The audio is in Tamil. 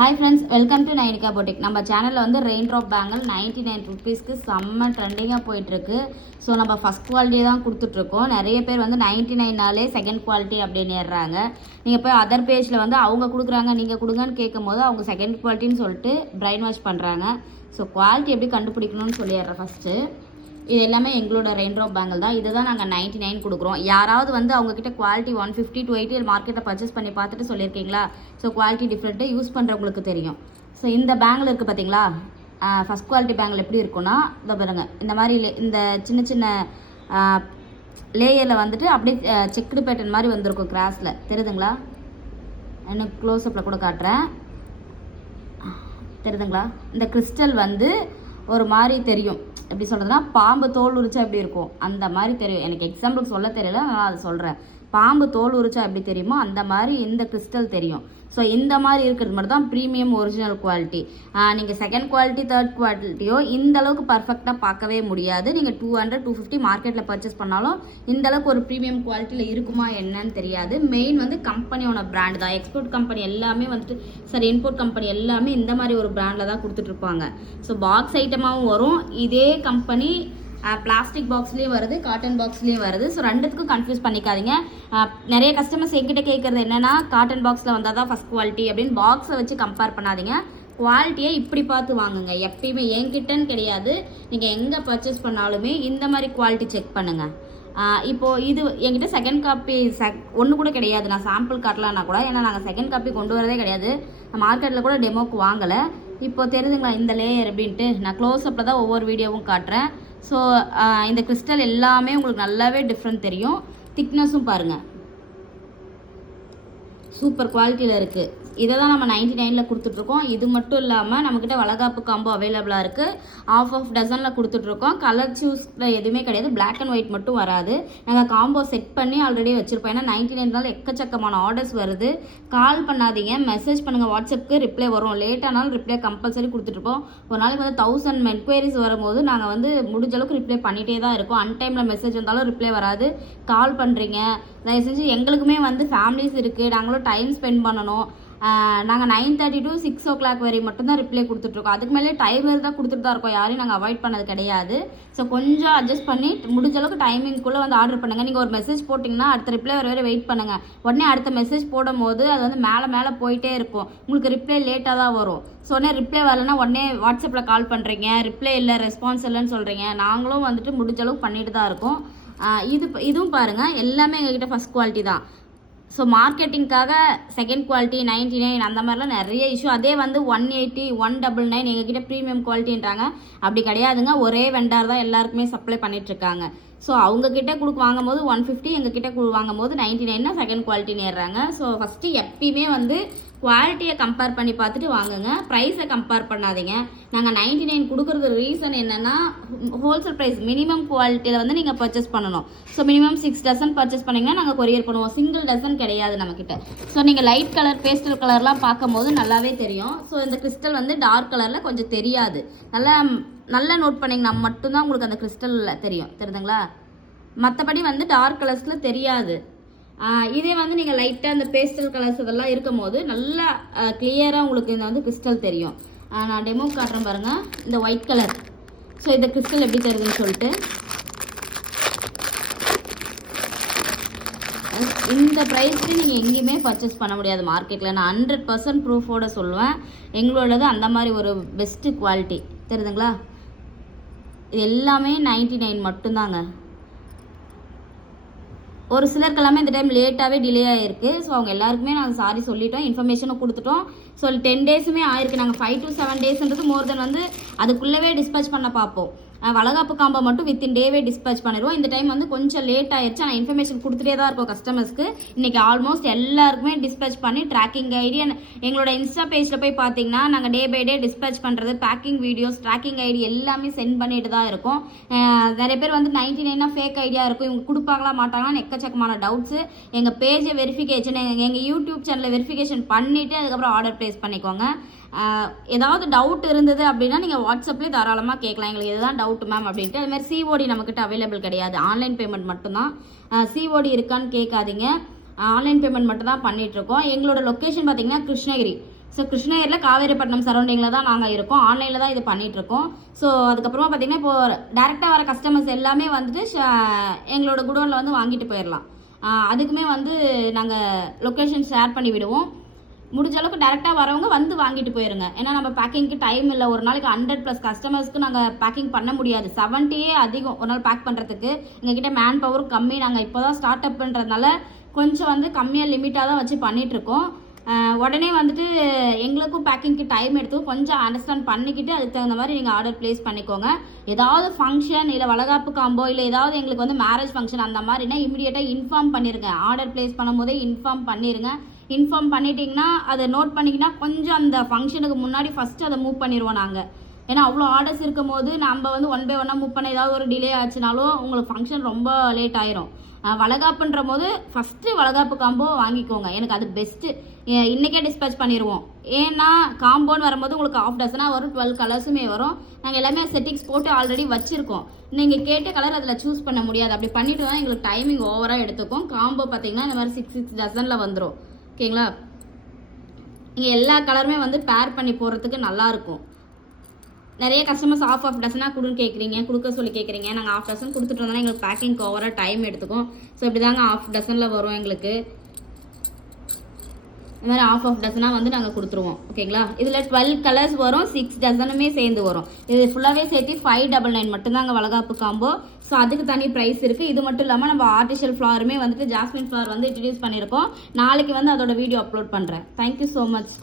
Hi friends, welcome to Nainika boutique. நம்ம சேனலில் வந்து ரெயின் ட்ராப் பேங்கிள் 99 ருபீஸ்க்கு செம்ம ட்ரெண்டிங்காக போயிட்டுருக்கு. ஸோ நம்ம ஃபஸ்ட் குவாலிட்டி தான் கொடுத்துட்ருக்கோம். நிறைய பேர் வந்து 99நாலே செகண்ட் குவாலிட்டி அப்படின்னு ஏறுறாங்க. நீங்கள் போய் அதர் பேஜில் வந்து அவங்க கொடுக்குறாங்க, நீங்கள் கொடுங்கன்னு கேட்கும் போது அவங்க செகண்ட் குவாலிட்டின்னு சொல்லிட்டு பிரைன் வாஷ் பண்ணுறாங்க. ஸோ குவாலிட்டி எப்படி கண்டுபிடிக்கணும்னு சொல்லிடுறேன். ஃபஸ்ட்டு இது எல்லாமே எங்களோட ரெயின் ட்ராப் பேங்கிள் தான். இதை தான் நாங்கள் 99 கொடுக்குறோம். யாராவது வந்து அவங்கக்கிட்ட குவாலிட்டி 150 to 80 மார்க்கெட்டில் பர்ச்சேஸ் பண்ணி பார்த்துட்டு சொல்லியிருக்கீங்களா? ஸோ குவாலிட்டி டிஃப்ரெண்ட்டு யூஸ் பண்ணுறவங்களுக்கு தெரியும். ஸோ இந்த பேங்கிள் இருக்குது பார்த்தீங்களா, ஃபஸ்ட் குவாலிட்டி பேங்கிள் எப்படி இருக்குன்னா, இதை பாருங்க, இந்த மாதிரி இந்த சின்ன சின்ன லேயரில் வந்துட்டு அப்படியே செக்குடு பேட்டர்ன் மாதிரி வந்திருக்கும் கிராஸில், தெரியுதுங்களா? இன்னும் க்ளோஸ்அப்பில் கூட காட்டுறேன், தெரியுதுங்களா? இந்த கிறிஸ்டல் வந்து ஒரு மாதிரி தெரியும். எப்படி சொல்கிறதுனா, பாம்பு தோல் உரிச்சா எப்படி இருக்கும் அந்த மாதிரி தெரியும். எனக்கு எக்ஸாம்பிளுக்கு சொல்ல தெரியல, நான் அதை சொல்கிறேன். பாம்பு தோல் உரிச்சா எப்படி தெரியுமோ அந்த மாதிரி இந்த கிறிஸ்டல் தெரியும். ஸோ இந்த மாதிரி இருக்கிறது மட்டும் தான் ப்ரீமியம் ஒரிஜினல் குவாலிட்டி. நீங்கள் செகண்ட் குவாலிட்டி தேர்ட் குவாலிட்டியோ இந்த அளவுக்கு பர்ஃபெக்டாக பார்க்கவே முடியாது. நீங்கள் 200 250 மார்க்கெட்டில் பர்ச்சேஸ் பண்ணாலும் இந்த அளவுக்கு ஒரு ப்ரீமியம் குவாலிட்டியில் இருக்குமா என்னன்னு தெரியாது. மெயின் வந்து கம்பெனியோட பிராண்ட் தான். எக்ஸ்போர்ட் கம்பெனி எல்லாமே வந்துட்டு இம்போர்ட் கம்பெனி எல்லாமே இந்த மாதிரி ஒரு பிராண்டில் தான் கொடுத்துட்ருப்பாங்க. ஸோ பாக்ஸ் ஐட்டமாகவும் வரும். இதே கம்பெனி பிளாஸ்டிக் பாக்ஸ்லேயும் வருது, காட்டன் பாக்ஸ்லேயும் வருது. ஸோ ரெண்டுத்துக்கும் கன்ஃபியூஸ் பண்ணிக்காதீங்க. நிறைய கஸ்டமர்ஸ் என்கிட்ட கேட்குறது என்னென்னா, காட்டன் பாக்ஸில் வந்தால் தான் ஃபஸ்ட் குவாலிட்டி அப்படின்னு. பாக்ஸை வச்சு கம்பேர் பண்ணாதீங்க, குவாலிட்டியை இப்படி பார்த்து வாங்குங்க. எப்பயுமே என்கிட்டன்னு கிடையாது, நீங்கள் எங்கே பர்ச்சேஸ் பண்ணாலுமே இந்த மாதிரி குவாலிட்டி செக் பண்ணுங்கள். இப்போது இது என்கிட்ட செகண்ட் காப்பி ஒன்று கூட கிடையாது. நான் சாம்பிள் காட்டலான்னா கூட, ஏன்னா நாங்கள் செகண்ட் காப்பி கொண்டு வரதே கிடையாது. மார்க்கெட்டில் கூட டெமோக்கு வாங்கலை. இப்போது தெரியுதுங்களா இந்த லேயர் அப்படின்ட்டு? நான் க்ளோஸ்அப்பில் தான் ஒவ்வொரு வீடியோவும் காட்டுறேன். ஸோ இந்த கிறிஸ்டல் எல்லாமே உங்களுக்கு நல்லாவே டிஃப்ரெண்ட் தெரியும். திக்னஸும் பாருங்கள், சூப்பர் குவாலிட்டியில் இருக்குது. இதை தான் நம்ம 99ல் கொடுத்துட்ருக்கோம். இது மட்டும் இல்லாமல் நம்மக்கிட்ட வளகாப்பு காம்போ அவைலபிளாக இருக்குது. ஆஃப் டசனில் கொடுத்துட்ருக்கோம். கலர் சூஸில் எதுவுமே கிடையாது, பிளாக் அண்ட் ஒயிட் மட்டும் வராது. நாங்கள் காம்போ செட் பண்ணி ஆல்ரெடி வச்சுருப்போம். ஏன்னா 99 எக்கச்சக்கமான ஆர்டர்ஸ் வருது. கால் பண்ணாதீங்க, மெசேஜ் பண்ணுங்கள். வாட்ஸ்அப்புக்கு ரிப்ளை வரும். லேட்டானாலும் ரிப்ளை கம்பல்சரி கொடுத்துட்ருப்போம். ஒரு நாளைக்கு வந்து 1000 என்கொயரிஸ் வரும்போது நாங்கள் வந்து முடிஞ்ச அளவுக்கு ரிப்ளை பண்ணிகிட்டே தான் இருக்கோம். அன்டைமில் மெசேஜ் வந்தாலும் ரிப்ளை வராது. கால் பண்ணுறீங்க, தயவு செஞ்சு எங்களுக்குமே வந்து ஃபேமிலிஸ் இருக்குது, நாங்களும் டைம் ஸ்பெண்ட் பண்ணணும். நாங்கள் 9:30 to 6 o'clock வரை மட்டும்தான் ரிப்ளை கொடுத்துட்ருக்கோம். அதுக்கு மேலே டைம் தான் கொடுத்துட்டு தான் இருக்கோம். யாரையும் நாங்கள் அவாய்ட் பண்ணது கிடையாது. ஸோ கொஞ்சம் அட்ஜஸ்ட் பண்ணி முடிஞ்ச அளவுக்கு டைமிங்குள்ளே வந்து ஆர்டர் பண்ணுங்கள். நீங்கள் ஒரு மெசேஜ் போட்டிங்கன்னா அடுத்த ரிப்ளை வர வெயிட் பண்ணுங்கள். உடனே அடுத்த மெசேஜ் போடும் போது அது வந்து மேலே போயிட்டே இருக்கும். உங்களுக்கு ரிப்ளை லேட்டாக தான் வரும். ஸோ உடனே ரிப்ளை வரலைன்னா உடனே வாட்ஸ்அப்பில் கால் பண்ணுறீங்க, ரிப்ளை இல்லை, ரெஸ்பான்ஸ் இல்லைன்னு சொல்கிறீங்க. நாங்களும் வந்துட்டு முடிஞ்ச அளவுக்கு பண்ணிட்டு தான் இருக்கோம். இதுவும் பாருங்கள், எல்லாமே எங்ககிட்ட ஃபஸ்ட் குவாலிட்டி தான். ஸோ மார்க்கெட்டிங்காக செகண்ட் குவாலிட்டி 99 அந்த மாதிரிலாம் நிறைய இஷ்யூ. அதே வந்து 180 199 எங்ககிட்ட ப்ரீமியம் குவாலிட்டின்றாங்க. அப்படி கிடையாதுங்க, ஒரே வெண்டார் தான் எல்லாருக்குமே சப்ளை பண்ணிகிட்ருக்காங்க. ஸோ அவங்கக்கிட்ட வாங்கும்போது 150, எங்ககிட்ட வாங்கும்போது 99 செகண்ட் குவாலிட்டின்னு ஏறுறாங்க. ஸோ ஃபஸ்ட்டு எப்பயுமே வந்து குவாலிட்டியை கம்பேர் பண்ணி பார்த்துட்டு வாங்குங்க, ப்ரைஸை கம்பேர் பண்ணாதீங்க. நாங்கள் 99 கொடுக்குறது ரீசன் என்னென்னா, ஹோல்சேல் ப்ரைஸ் மினிமம் குவாலிட்டியில் வந்து நீங்கள் பர்ச்சேஸ் பண்ணணும். ஸோ மினிமம் 6 டசன் பர்ச்சேஸ் பண்ணிங்கன்னா நாங்கள் கொரியர் பண்ணுவோம். சிங்கிள் டசன் கிடையாது நம்மக்கிட்ட. ஸோ நீங்கள் லைட் கலர், பேஸ்டல் கலர்லாம் பார்க்கும்போது நல்லாவே தெரியும். ஸோ இந்த கிறிஸ்டல் வந்து டார்க் கலரில் கொஞ்சம் தெரியாது. நல்லா நோட் பண்ணிங்கன்னா மட்டும்தான் உங்களுக்கு அந்த கிறிஸ்டலில் தெரியும், தெரியுதுங்களா? மற்றபடி வந்து டார்க் கலர்ஸில் தெரியாது. இதே வந்து நீங்கள் லைட்டாக அந்த பேஸ்டல் கலர்ஸ் இதெல்லாம் இருக்கும் போது நல்லா கிளியராக உங்களுக்கு இந்த வந்து கிறிஸ்டல் தெரியும். நான் டெமோ காட்டுறேன் பாருங்கள், இந்த ஒயிட் கலர். ஸோ இந்த கிறிஸ்டல் எப்படி தெரியுதுன்னு சொல்லிட்டு, இந்த ப்ரைஸ்க்கு நீங்கள் எங்கேயுமே பர்ச்சேஸ் பண்ண முடியாது மார்க்கெட்டில். நான் 100% ப்ரூஃபோடு சொல்லுவேன். எங்களோடது அந்த மாதிரி ஒரு பெஸ்ட்டு குவாலிட்டி, தெரியுதுங்களா? இது எல்லாமே 99 மட்டும்தாங்க. ஒரு சிலருக்கு எல்லாமே இந்த டைம் லேட்டாகவே டிலே ஆகிருக்கு. ஸோ அவங்க எல்லாருக்குமே நாங்கள் சாரி சொல்லிட்டோம், இன்ஃபர்மேஷனும் கொடுத்துட்டோம். ஸோ 10 டேஸுமே ஆயிருக்கு. நாங்கள் 5 to 7 டேஸ்ன்றது மோர் தென் வந்து அதுக்குள்ளவே டிஸ்பேச் பண்ண பார்ப்போம். வளகாப்பு காம்போ மட்டும் வித்தின் டேவே டிஸ்பேச் பண்ணிடுவோம். இந்த டைம் வந்து கொஞ்சம் லேட் ஆயிடுச்சு. ஆனால் இன்ஃபர்மேஷன் கொடுத்துட்டே தான் இருக்கும் கஸ்டமர்ஸ்க்கு. இன்றைக்கி ஆல்மோஸ்ட் எல்லாருக்குமே டிஸ்பேச் பண்ணி ட்ராக்கிங் ஐடி எங்களோட இன்ஸ்டா பேஜில் போய் பார்த்தீங்கன்னா நாங்கள் டே பை டே டிஸ்பேச் பண்ணுறது, பேக்கிங் வீடியோஸ், ட்ராக்கிங் ஐடி எல்லாமே சென்ட் பண்ணிட்டு தான் இருக்கும். நிறைய பேர் வந்து 99 ஃபேக் ஐடியா இருக்கும், இவங்க கொடுப்பாங்களா மாட்டாங்களான்னு எக்கச்சக்கமான டவுட்ஸு. எங்கள் பேஜை வெரிஃபிகேஷன், எங்கள் யூடியூப் சேனலில் வெரிஃபிகேஷன் பண்ணிவிட்டு அதுக்கப்புறம் ஆர்டர் ப்ளேஸ் பண்ணிக்கோங்க. ஏதாவது டவுட் இருந்தது அப்படின்னா நீங்கள் வாட்ஸ்அப்லேயே தாராளமாக கேட்கலாம், எங்களுக்கு இதுதான் டவுட் மேம் அப்படின்ட்டு. அதுமாதிரி சிஓடி நம்மக்கிட்ட அவைலபிள் கிடையாது, ஆன்லைன் பேமெண்ட் மட்டும்தான். சிஓடி இருக்கான்னு கேட்காதீங்க, ஆன்லைன் பேமெண்ட் மட்டும் தான் பண்ணிகிட்ருக்கோம். எங்களோட லொக்கேஷன் பார்த்திங்கன்னா கிருஷ்ணகிரி. ஸோ கிருஷ்ணகிரியில் காவேரிப்பட்டினம் சரௌண்டிங்கில் தான் நாங்கள் இருக்கோம். ஆன்லைனில் தான் இது பண்ணிகிட்ருக்கோம். ஸோ அதுக்கப்புறமா பார்த்தீங்கன்னா இப்போது டேரெக்டாக வர கஸ்டமர்ஸ் எல்லாமே வந்துட்டு எங்களோட குடோனில் வந்து வாங்கிட்டு போயிடலாம். அதுக்குமே வந்து நாங்கள் லொக்கேஷன் ஷேர் பண்ணி விடுவோம். முடிஞ்ச அளவுக்கு டேரெக்டாக வரவங்க வந்து வாங்கிட்டு போயிருங்க. ஏன்னா நம்ம பேக்கிங்க்கு டைம் இல்லை. ஒரு நாளைக்கு 100+ கஸ்டமர்ஸ்க்கு நாங்கள் பேக்கிங் பண்ண முடியாது. 70 அதிகம் ஒரு நாள் பேக் பண்ணுறதுக்கு. எங்ககிட்ட மேன் பவர் கம்மி. நாங்கள் இப்போ தான் ஸ்டார்ட் அப்ன்றதுனால கொஞ்சம் வந்து கம்மியாக லிமிட்டாக தான் வச்சு பண்ணிகிட்ருக்கோம். உடனே வந்துட்டு எங்களுக்கும் பேக்கிங்க்கு டைம் எடுத்து கொஞ்சம் அண்டர்ஸ்டாண்ட் பண்ணிக்கிட்டு அதுக்கு தகுந்த மாதிரி நீங்கள் ஆர்டர் ப்ளேஸ் பண்ணிக்கோங்க. ஏதாவது ஃபங்க்ஷன் இல்லை வளகாப்பு காம்போ இல்லை ஏதாவது எங்களுக்கு வந்து மேரேஜ் ஃபங்க்ஷன் அந்த மாதிரினா இமீடியட்டாக இன்ஃபார்ம் பண்ணிடுங்க. ஆர்டர் ப்ளேஸ் பண்ணும்போதே இன்ஃபார்ம் பண்ணிடுங்க. இன்ஃபார்ம் பண்ணிட்டீங்கன்னா அதை நோட் பண்ணிங்கன்னா கொஞ்சம் அந்த ஃபங்க்ஷனுக்கு முன்னாடி ஃபஸ்ட்டு அதை மூவ் பண்ணிடுவோம் நாங்கள். ஏன்னா அவ்வளோ ஆர்டர்ஸ் இருக்கும் போது நம்ம வந்து 1 by 1 மூவ் பண்ண ஏதாவது ஒரு டிலே ஆச்சுனாலும் உங்களுக்கு ஃபங்க்ஷன் ரொம்ப லேட் ஆயிரும். வளகாப்புன்ற போது ஃபஸ்ட்டு வளகாப்பு காம்போ வாங்கிக்கோங்க. எனக்கு அது பெஸ்ட்டு. இன்றைக்கே டிஸ்பேச் பண்ணிடுவோம். ஏன்னா காம்போன்னு வரும்போது உங்களுக்கு ½ டசனாக வரும். 12 கலர்ஸுமே வரும். நாங்கள் எல்லாமே செட்டிங்ஸ் போட்டு ஆல்ரெடி வச்சுருக்கோம். நீங்கள் கேட்ட கலர் அதில் சூஸ் பண்ண முடியாது. அப்படி பண்ணிட்டு தான் எங்களுக்கு டைமிங் ஓவராக எடுத்துக்கும். காம்போ பார்த்தீங்கன்னா இந்த மாதிரி 6 டசனில் வந்துடும். ஓகேங்களா? இங்கே எல்லா கலருமே வந்து பேர் பண்ணி போடுறதுக்கு நல்லாயிருக்கும். நிறைய கஸ்டமர்ஸ் ½ டசனாக கொடுக்க சொல்லி கேட்குறீங்க. நாங்கள் ½ டசன் கொடுத்துட்டு வந்தோம்னா எங்களுக்கு பேக்கிங் ஓவராக டைம் எடுத்துக்கும். ஸோ இப்படி தாங்க ½ டசனில் வரும் எங்களுக்கு. இந்த மாதிரி ½ டசனாக வந்து நாங்கள் கொடுத்துருவோம். ஓகேங்களா? இதில் 12 கலர்ஸ் வரும். 6 டசனுமே சேர்ந்து வரும். இது ஃபுல்லாகவே சேர்த்து 599 மட்டும்தாங்க வளகாப்பு காம்போ. ஸோ அதுக்கு தனி ப்ரைஸ் இருக்குது. இது மட்டும் இல்லாமல் நம்ம ஆர்டிஃபிஷியல் ஃப்ளவருமே வந்துட்டு ஜாஸ்மின் ஃப்ளவர் வந்து இன்ட்ரடியூஸ் பண்ணியிருக்கோம். நாளைக்கு வந்து அதோட வீடியோ அப்லோட் பண்ணுறேன். Thank you so much.